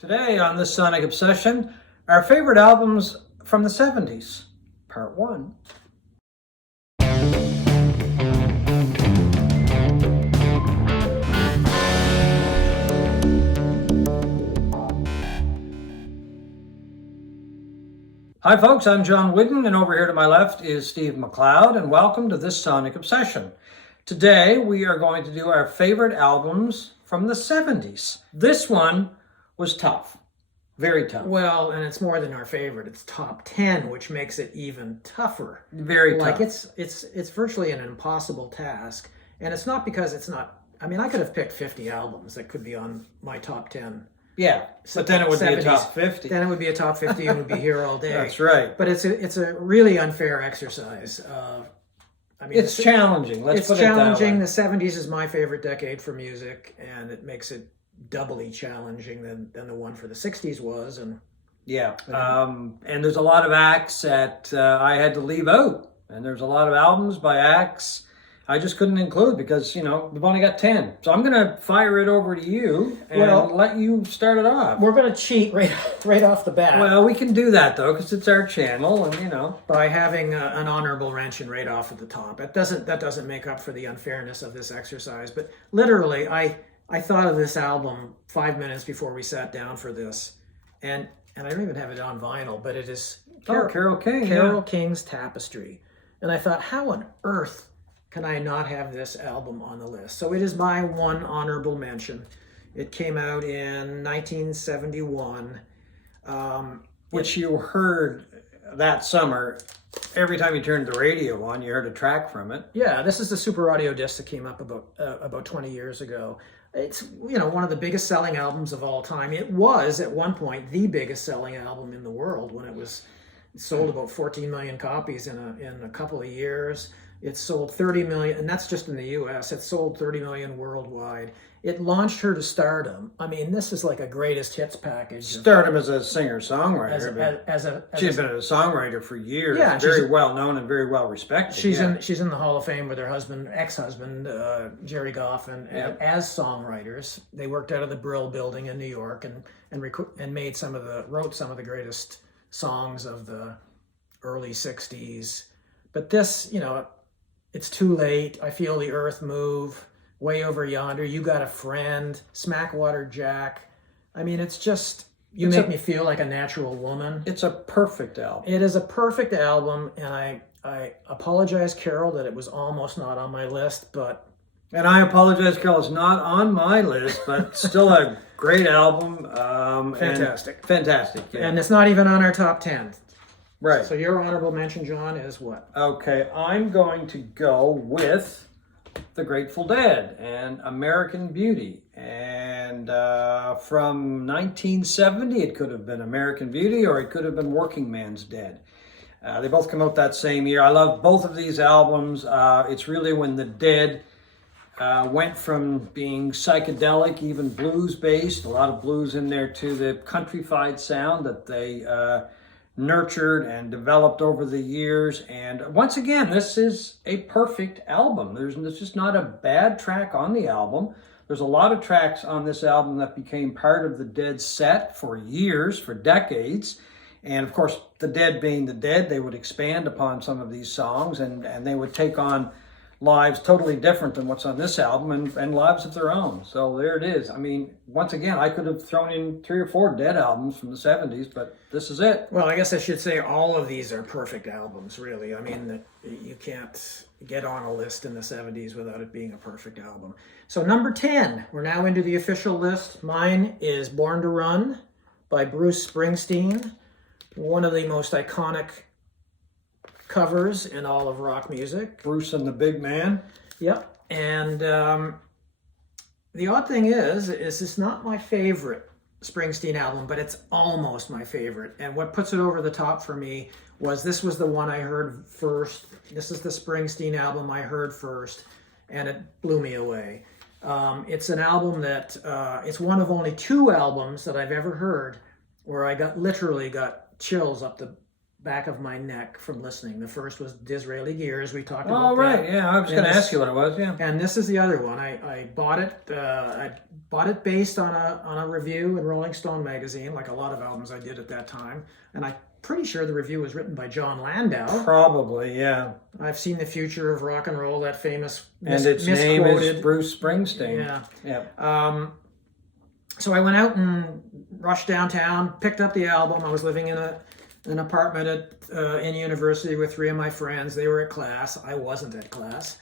Today on this Sonic Obsession, our favorite albums from the 70s, Part 1. Hi folks, I'm John Whidden, and over here to my left is Steve McLeod, and welcome to this Sonic Obsession. Today we are going to do our favorite albums from the 70s. This one was tough. Very tough. Well, and it's more than our favorite. It's top 10, which makes it even tougher. Very tough. Like it's virtually an impossible task. And it's not because it's not, I mean, I could have picked 50 albums that could be on my top 10. Yeah, but then it would be a top 50. Then it would be a top 50 and would be here all day. That's right. But it's a really unfair exercise. I mean, it's challenging. Let's put it that way. It's challenging. The 70s is my favorite decade for music, and it makes it doubly challenging than the one for the 60s was. And yeah, and there's a lot of acts that I had to leave out, and there's a lot of albums by acts I just couldn't include because, you know, we've only got 10. So I'm going to fire it over to you and let you start it off. We're going to cheat right off the bat. Well, we can do that, though, because it's our channel, and, you know. By having an honorable mention right off at the top. That doesn't make up for the unfairness of this exercise. But literally, I thought of this album 5 minutes before we sat down for this. And I don't even have it on vinyl, but it is Carole King. Carole King's Tapestry. And I thought, how on earth can I not have this album on the list? So it is my one honorable mention. It came out in 1971. Which you heard that summer. Every time you turned the radio on, you heard a track from it. Yeah, this is the Super Audio disc that came up about 20 years ago. It's, you know, one of the biggest selling albums of all time. It was, at one point, the biggest selling album in the world when it sold about 14 million copies in a couple of years. It sold 30 million, and that's just in the U.S. It sold 30 million worldwide. It launched her to stardom. I mean, this is like a greatest hits package. Stardom as a singer-songwriter. She's been a songwriter for years. Yeah, very well known and very well respected. She's in the Hall of Fame with her ex-husband, Jerry Goff, as songwriters. They worked out of the Brill Building in New York and wrote some of the greatest songs of the early '60s. But this, you know, it's too late. I feel the earth move. Way over yonder. You got a friend. Smackwater Jack. I mean, it's just, you make me feel like a natural woman. It's a perfect album. It is a perfect album, and I apologize, Carol, that it was almost not on my list, but. And I apologize, Carol, it's not on my list, but still a great album. Fantastic. Fantastic, yeah. And it's not even on our top 10. Right. So your honorable mention, John, is what? Okay, I'm going to go with the Grateful Dead and American Beauty. And from 1970, it could have been American Beauty or it could have been Working Man's Dead. They both come out that same year. I love both of these albums. It's really when the Dead went from being psychedelic, even blues-based, a lot of blues in there too, the countrified sound that they nurtured and developed over the years. And once again, this is a perfect album. There's just not a bad track on the album. There's a lot of tracks on this album that became part of the Dead set for years, for decades. And of course, the Dead being the Dead, they would expand upon some of these songs and they would take on lives totally different than what's on this album and lives of their own. So there it is. I mean, once again, I could have thrown in 3 or 4 Dead albums from the 70s, but this is it. Well, I guess I should say all of these are perfect albums, really. I mean, you can't get on a list in the 70s without it being a perfect album. So number 10, we're now into the official list. Mine is Born to Run by Bruce Springsteen, one of the most iconic covers in all of rock music. Bruce and the Big Man. Yep. And the odd thing is it's not my favorite Springsteen album, but it's almost my favorite. And what puts it over the top for me was this was the one I heard first. This is the Springsteen album I heard first, and it blew me away. It's an album that, it's one of only 2 albums that I've ever heard where I literally got chills up the back of my neck from listening. The first was Disraeli Gears. We talked about Oh, right. that. Yeah, I was going to ask you what it was. Yeah. And this is the other one. I bought it. I bought it based on a review in Rolling Stone magazine, like a lot of albums I did at that time. And I'm pretty sure the review was written by John Landau. Probably, yeah. I've seen The Future of Rock and Roll, that famous And its name is Bruce Springsteen. Yeah. So I went out and rushed downtown, picked up the album. I was living in an apartment in university with 3 of my friends. They were at class. I wasn't at class.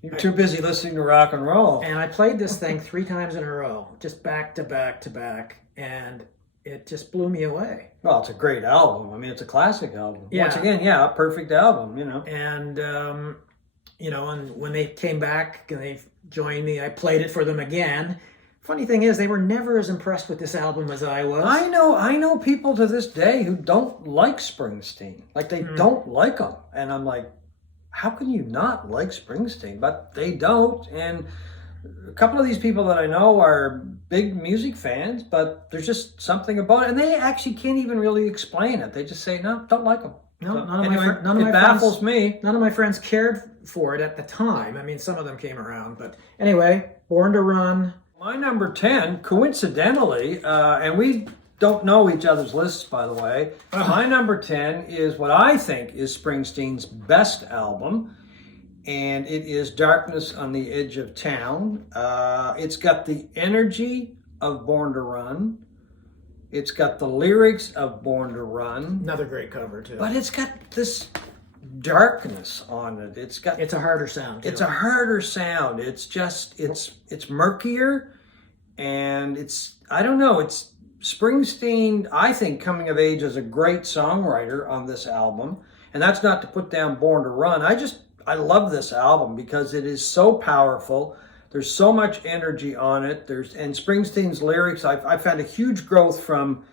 You're too busy listening to rock and roll. And I played this thing 3 times in a row, just back to back to back, and it just blew me away. Well, it's a great album. I mean, it's a classic album. Yeah. Once again, a perfect album, And, and when they came back and they joined me, I played it for them again. Funny thing is, they were never as impressed with this album as I was. I know people to this day who don't like Springsteen. Like, they don't like him. And I'm like, how can you not like Springsteen? But they don't. And a couple of these people that I know are big music fans, but there's just something about it. And they actually can't even really explain it. They just say, no, don't like them. No, so, none of anyway, my it baffles me. None of my friends cared for it at the time. I mean, some of them came around. But anyway, Born to Run. My number 10, coincidentally, and we don't know each other's lists, by the way. My number 10 is what I think is Springsteen's best album, and it is Darkness on the Edge of Town. It's got the energy of Born to Run. It's got the lyrics of Born to Run. Another great cover, too. But it's got this darkness on it. It's a harder sound, too. It's a harder sound. It's just, it's murkier, and it's Springsteen, I think, coming of age as a great songwriter on this album. And that's not to put down Born to Run. I love this album because it is so powerful. There's so much energy on it. And Springsteen's lyrics, I found a huge growth from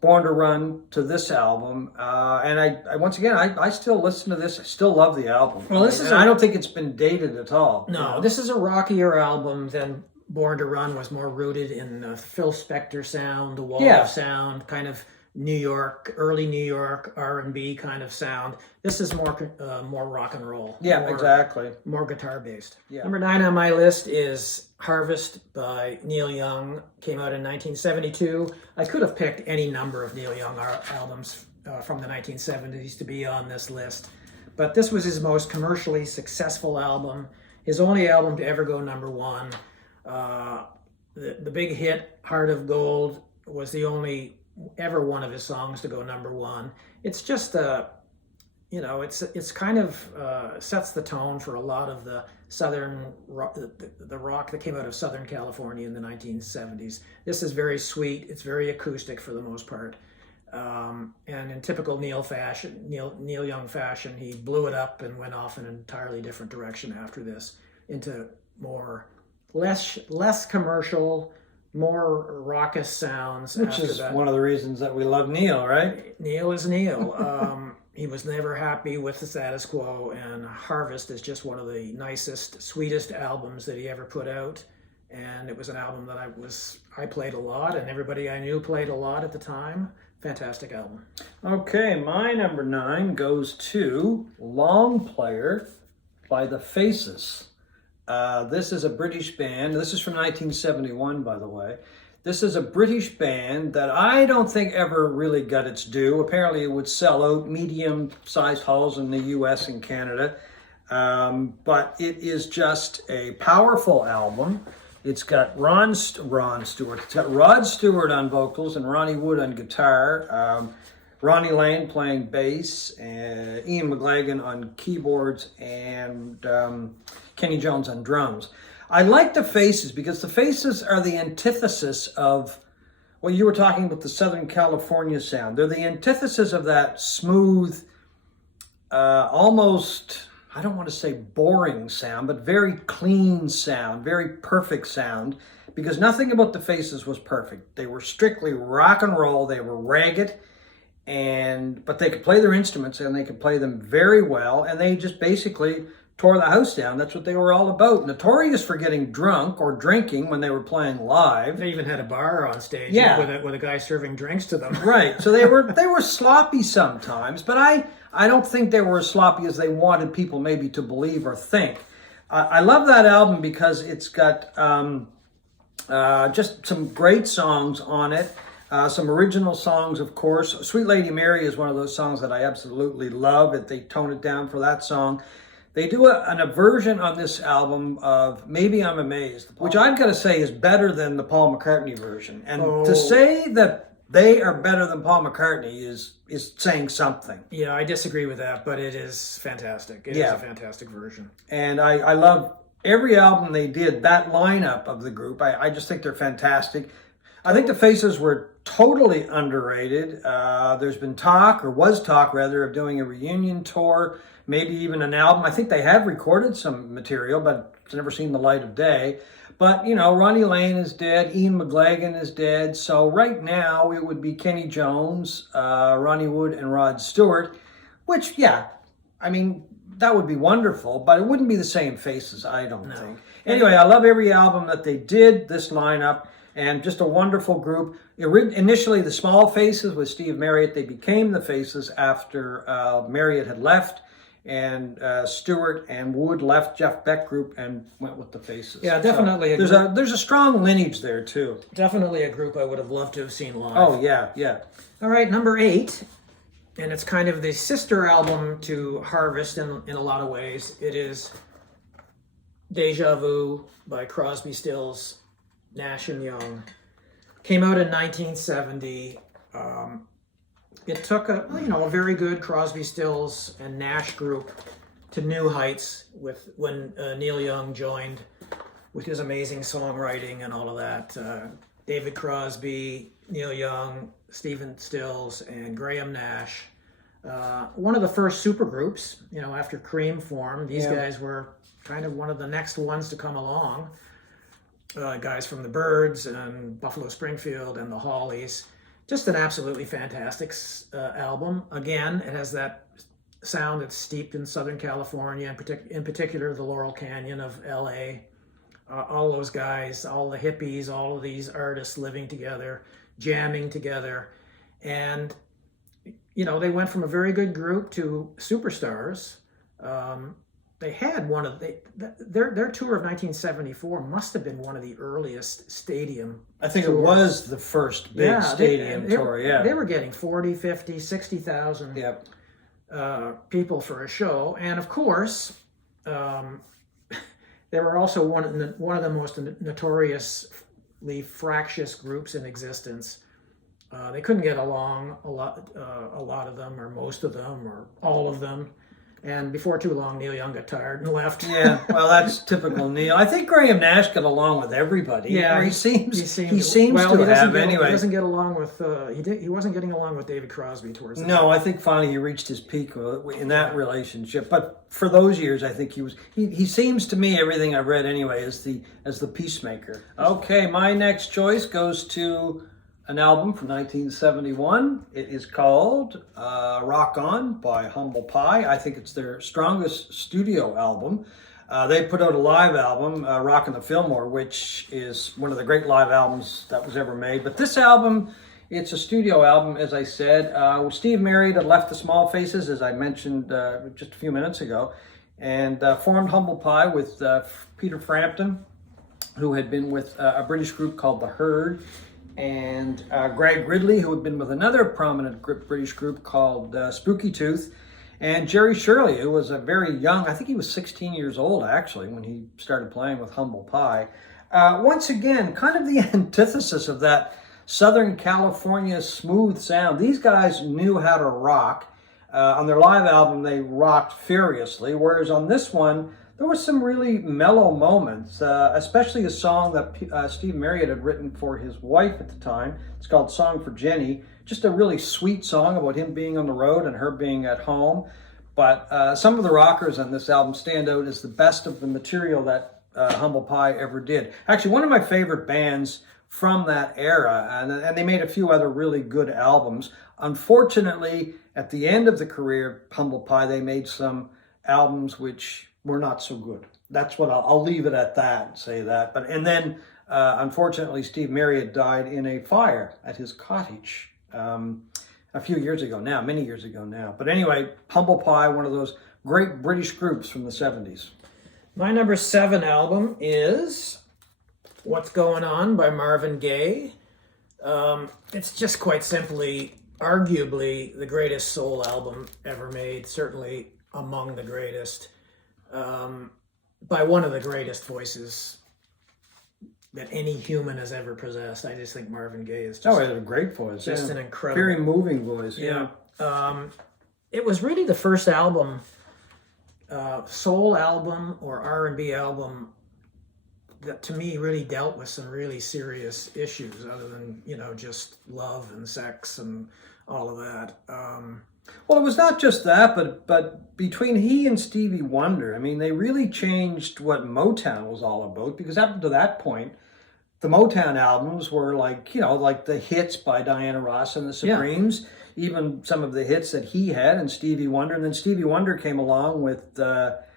Born to Run to this album. And I once again, I still listen to this. I still love the album. Well, I don't think it's been dated at all. No, this is a rockier album than Born to Run. Was more rooted in the Phil Spector sound, the Wall sound, kind of New York, early New York R&B kind of sound. This is more rock and roll. Yeah, exactly. More guitar based. Yeah. Number 9 on my list is Harvest by Neil Young. Came out in 1972. I could have picked any number of Neil Young albums from the 1970s to be on this list, but this was his most commercially successful album. His only album to ever go number 1. The big hit, Heart of Gold, was the only ever one of his songs to go number 1. It's just it's kind of sets the tone for a lot of the southern rock, the rock that came out of Southern California in the 1970s. This is very sweet. It's very acoustic for the most part. And in typical Neil Young fashion, he blew it up and went off in an entirely different direction after this, into less commercial, more raucous sounds. Which is one of the reasons that we love Neil, right? Neil is Neil. He was never happy with the status quo, and Harvest is just one of the nicest, sweetest albums that he ever put out. And it was an album that I played a lot, and everybody I knew played a lot at the time. Fantastic album. Okay, my number 9 goes to Long Player by The Faces. This is a British band. This is from 1971, by the way. This is a British band that I don't think ever really got its due. Apparently it would sell out medium-sized halls in the US and Canada. But it is just a powerful album. It's got Rod Stewart. It's got Rod Stewart on vocals and Ronnie Wood on guitar. Ronnie Lane playing bass, and Ian McLagan on keyboards, and Kenny Jones on drums. I like The Faces because The Faces are the antithesis of, well, you were talking about the Southern California sound. They're the antithesis of that smooth, almost, I don't want to say boring sound, but very clean sound, very perfect sound, because nothing about The Faces was perfect. They were strictly rock and roll. They were ragged, but they could play their instruments, and they could play them very well, and they just basically tore the house down. That's what they were all about. Notorious for getting drunk or drinking when they were playing live. They even had a bar on stage, Yeah, with a guy serving drinks to them. right. So they were sloppy sometimes, but I don't think they were as sloppy as they wanted people maybe to believe or think. I love that album because it's got just some great songs on it. Some original songs, of course. Sweet Lady Mary is one of those songs that I absolutely love. They tone it down for that song. They do a version on this album of Maybe I'm Amazed, which I've got to say is better than the Paul McCartney version. And to say that they are better than Paul McCartney is saying something. Yeah, I disagree with that, but it is fantastic. It is a fantastic version. And I love every album they did, that lineup of the group. I just think they're fantastic. I think the Faces were totally underrated. There's been was talk rather, of doing a reunion tour, maybe even an album. I think they have recorded some material, but it's never seen the light of day. But, Ronnie Lane is dead. Ian McLagan is dead. So right now it would be Kenny Jones, Ronnie Wood, and Rod Stewart, which, that would be wonderful, but it wouldn't be the same Faces, I don't think. Anyway, I love every album that they did, this lineup. And just a wonderful group. Initially, the Small Faces with Steve Marriott. They became the Faces after Marriott had left, and Stewart and Wood left Jeff Beck group and went with the Faces. Yeah, definitely. So there's a strong lineage there too. Definitely a group I would have loved to have seen live. Oh yeah. All right, number 8, and it's kind of the sister album to Harvest in a lot of ways. It is Deja Vu by Crosby, Stills, Nash and Young. Came out in 1970. It took a very good Crosby, Stills, and Nash group to new heights when Neil Young joined with his amazing songwriting and all of that. David Crosby, Neil Young, Stephen Stills, and Graham Nash. One of the first supergroups, after Cream formed. These guys were kind of one of the next ones to come along. Guys from the Byrds and Buffalo Springfield and the Hollies. Just an absolutely fantastic album. Again, it has that sound that's steeped in Southern California, in particular the Laurel Canyon of LA. All those guys, all the hippies, all of these artists living together, jamming together. And, they went from a very good group to superstars. They had their tour of 1974 must have been one of the earliest stadium I think tours. It was the first big stadium tour, They were getting 40, 50, 60,000 people for a show. And of course, they were also one of the most notoriously fractious groups in existence. They couldn't get along, a lot of them, or most of them, or all of them. And before too long, Neil Young got tired and left. Yeah, well, that's typical Neil. I think Graham Nash got along with everybody. Yeah, he seems to have anyway. He doesn't get along with. He wasn't getting along with David Crosby towards the end. I think finally he reached his peak in that relationship. But for those years, I think he was. He seems to me, everything I've read anyway, as the peacemaker. Okay, my next choice goes to an album from 1971. It is called Rock On by Humble Pie. I think it's their strongest studio album. They put out a live album, Rockin' the Fillmore, which is one of the great live albums that was ever made. But this album, it's a studio album, as I said. Steve Marriott had left the Small Faces, as I mentioned just a few minutes ago, and formed Humble Pie with Peter Frampton, who had been with a British group called The Herd, and Greg Ridley, who had been with another prominent British group called Spooky Tooth, and Jerry Shirley, who was a very young, I think he was 16 years old actually when he started playing with Humble Pie. Once again, kind of the antithesis of that Southern California smooth sound. These guys knew how to rock. On their live album, they rocked furiously, whereas on this one, there were some really mellow moments, especially a song that Steve Marriott had written for his wife at the time. It's called Song for Jenny. Just a really sweet song about him being on the road and her being at home. But some of the rockers on this album stand out as the best of the material that Humble Pie ever did. Actually, one of my favorite bands from that era, and they made a few other really good albums. Unfortunately, at the end of the career of Humble Pie, they made some albums which were not so good. That's what I'll leave it at that, say that. But and then unfortunately, Steve Marriott died in a fire at his cottage a few years ago now, many years ago now. But anyway, Humble Pie, one of those great British groups from the 70s. My number 7 album is What's Going On by Marvin Gaye. It's just quite simply, arguably, the greatest soul album ever made, certainly among the greatest, by one of the greatest voices that any human has ever possessed. I just think Marvin Gaye is just, he had a great voice. just an incredible... Very moving voice. Yeah. It was really the first album, soul album or R&B album, that to me really dealt with some really serious issues other than, just love and sex and all of that. Well, it was not just that, but between he and Stevie Wonder, I mean, they really changed what Motown was all about, because up to that point, the Motown albums were like the hits by Diana Ross and the Supremes, even some of the hits that he had and Stevie Wonder. And then Stevie Wonder came along with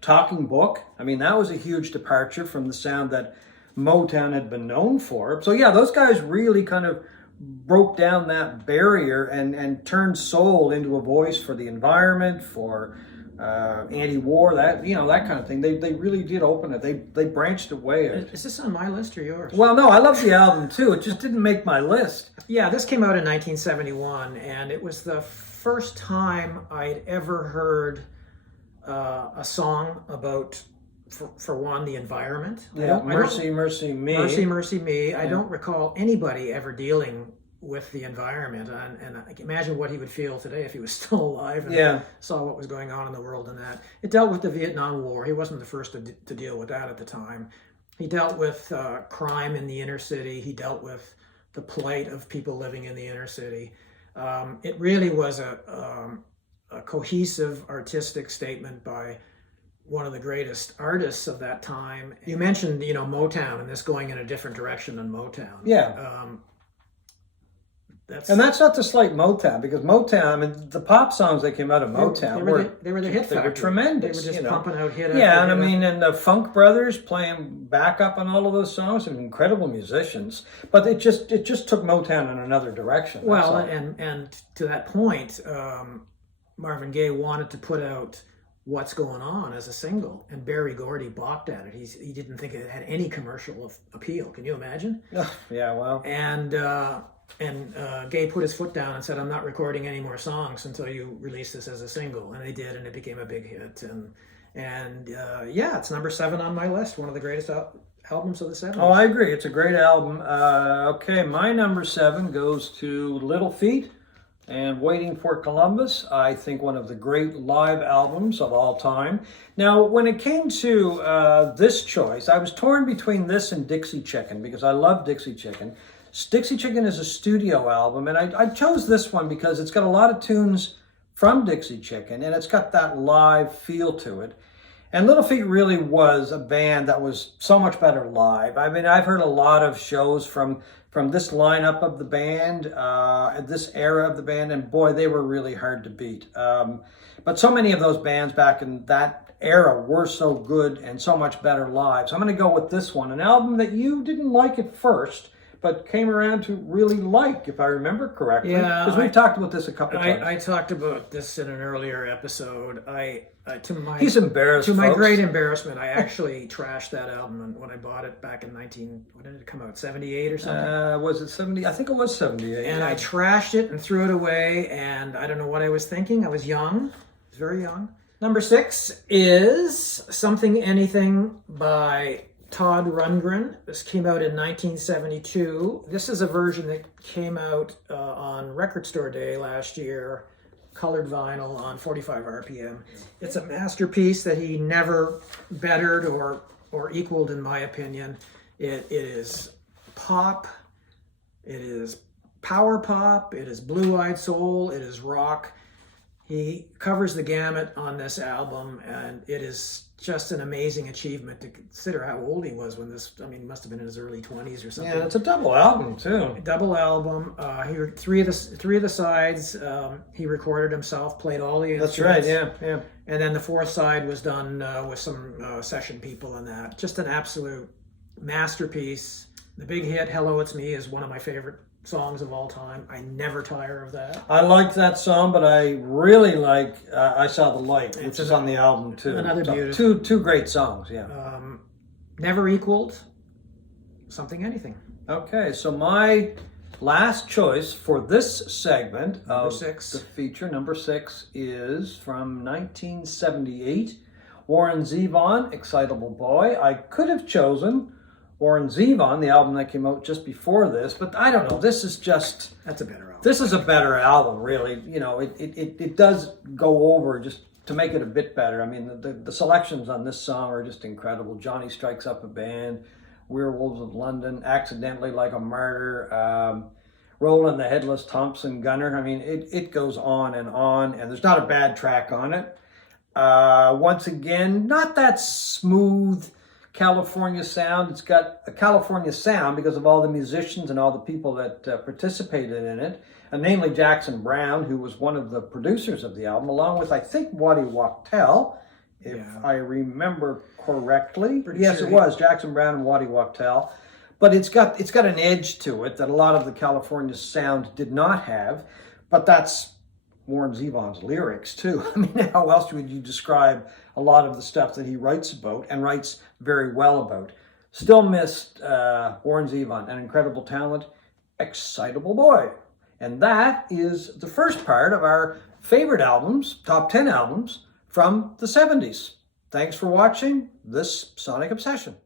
Talking Book. I mean, that was a huge departure from the sound that Motown had been known for. So yeah, those guys really kind of broke down that barrier and turned soul into a voice for the environment, for anti-war, that kind of thing. They really did open it. They branched away. Is this on my list or yours? Well, no, I love the album too. It just didn't make my list. Yeah, this came out in 1971, and it was the first time I'd ever heard a song about, for one, the environment. Mercy, Mercy Me. Mercy, Mercy Me. I don't recall anybody ever dealing with the environment, and I can imagine what he would feel today if he was still alive and saw what was going on in the world. And that it dealt with the Vietnam War. He wasn't the first to deal with that at the time. He dealt with crime in the inner city. He dealt with the plight of people living in the inner city. It really was a cohesive artistic statement by one of the greatest artists of that time. You mentioned, Motown, and this going in a different direction than Motown. Yeah. And that's not to slight Motown, because Motown, I mean, the pop songs that came out of Motown they were the hit factory. They were tremendous. They were just pumping out hit after hit. And the Funk Brothers playing backup on all of those songs, and incredible musicians. But it just took Motown in another direction. Well, and to that point, Marvin Gaye wanted to put out What's Going On as a single, and Berry Gordy balked at it. He didn't think it had any commercial appeal. Can you imagine? Yeah, well. And Gaye put his foot down and said, "I'm not recording any more songs until you release this as a single." And they did, and it became a big hit. And it's number 7 on my list. One of the greatest albums of the 70s. Oh, I agree. It's a great album. Okay, my number 7 goes to Little Feat and Waiting for Columbus. I think one of the great live albums of all time. Now, when it came to this choice, I was torn between this and Dixie Chicken, because I love Dixie Chicken. Dixie Chicken is a studio album, and I chose this one because it's got a lot of tunes from Dixie Chicken, and it's got that live feel to it. And Little Feat really was a band that was so much better live. I mean, I've heard a lot of shows from this lineup of the band, this era of the band, and boy, they were really hard to beat. But so many of those bands back in that era were so good and so much better live. So I'm going to go with this one, an album that you didn't like at first, but came around to really like, if I remember correctly. Yeah, because we've talked about this a couple times. I talked about this in an earlier episode. He's embarrassed. To my great embarrassment, I actually trashed that album when I bought it back in when did it come out? 78 or something? Was it 70? I think it was 78. And I trashed it and threw it away, and I don't know what I was thinking. I was young. I was very young. Number 6 is Something Anything by Todd Rundgren. This came out in 1972. This is a version that came out on Record Store Day last year, colored vinyl on 45 RPM. It's a masterpiece that he never bettered or equaled, in my opinion. It is pop, it is power pop, it is blue-eyed soul, it is rock. He covers the gamut on this album, and it is just an amazing achievement to consider how old he was when this. I mean, he must have been in his early 20s or something. Yeah, it's a double album too. Double album. Three of the sides he recorded himself, played all the That's instruments. right. Yeah. And then the fourth side was done with some session people in that. Just an absolute masterpiece. The big hit, "Hello, It's Me," is one of my favorite songs of all time. I never tire of that. I liked that song, but I really like "I Saw the Light," which is on the album too. Another beautiful. Two great songs. Yeah. Never equaled Something Anything. Okay, so my last choice for this segment of six. The feature, number 6, is from 1978, Warren Zevon, "Excitable Boy." I could have chosen Warren Zevon, the album that came out just before this, but I don't know. This is just... That's a better album. This is a better album, really. You know, it does go over just to make it a bit better. I mean, the selections on this song are just incredible. "Johnny Strikes Up a Band," "Werewolves of London," "Accidentally Like a Martyr," "Roland the Headless Thompson Gunner." I mean, it goes on, and there's not a bad track on it. Once again, not that smooth California sound. It's got a California sound because of all the musicians and all the people that participated in it, and namely Jackson Browne, who was one of the producers of the album, along with, I think, Waddy Wachtel, if I remember correctly. Yes, it was Jackson Browne and Waddy Wachtel. But it's got an edge to it that a lot of the California sound did not have. But that's Warren Zevon's lyrics too. I mean, how else would you describe a lot of the stuff that he writes about and writes very well about? Still missed Warren Zevon, an incredible talent, excitable boy. And that is the first part of our favorite albums, top 10 albums from the 70s. Thanks for watching this Sonic Obsession.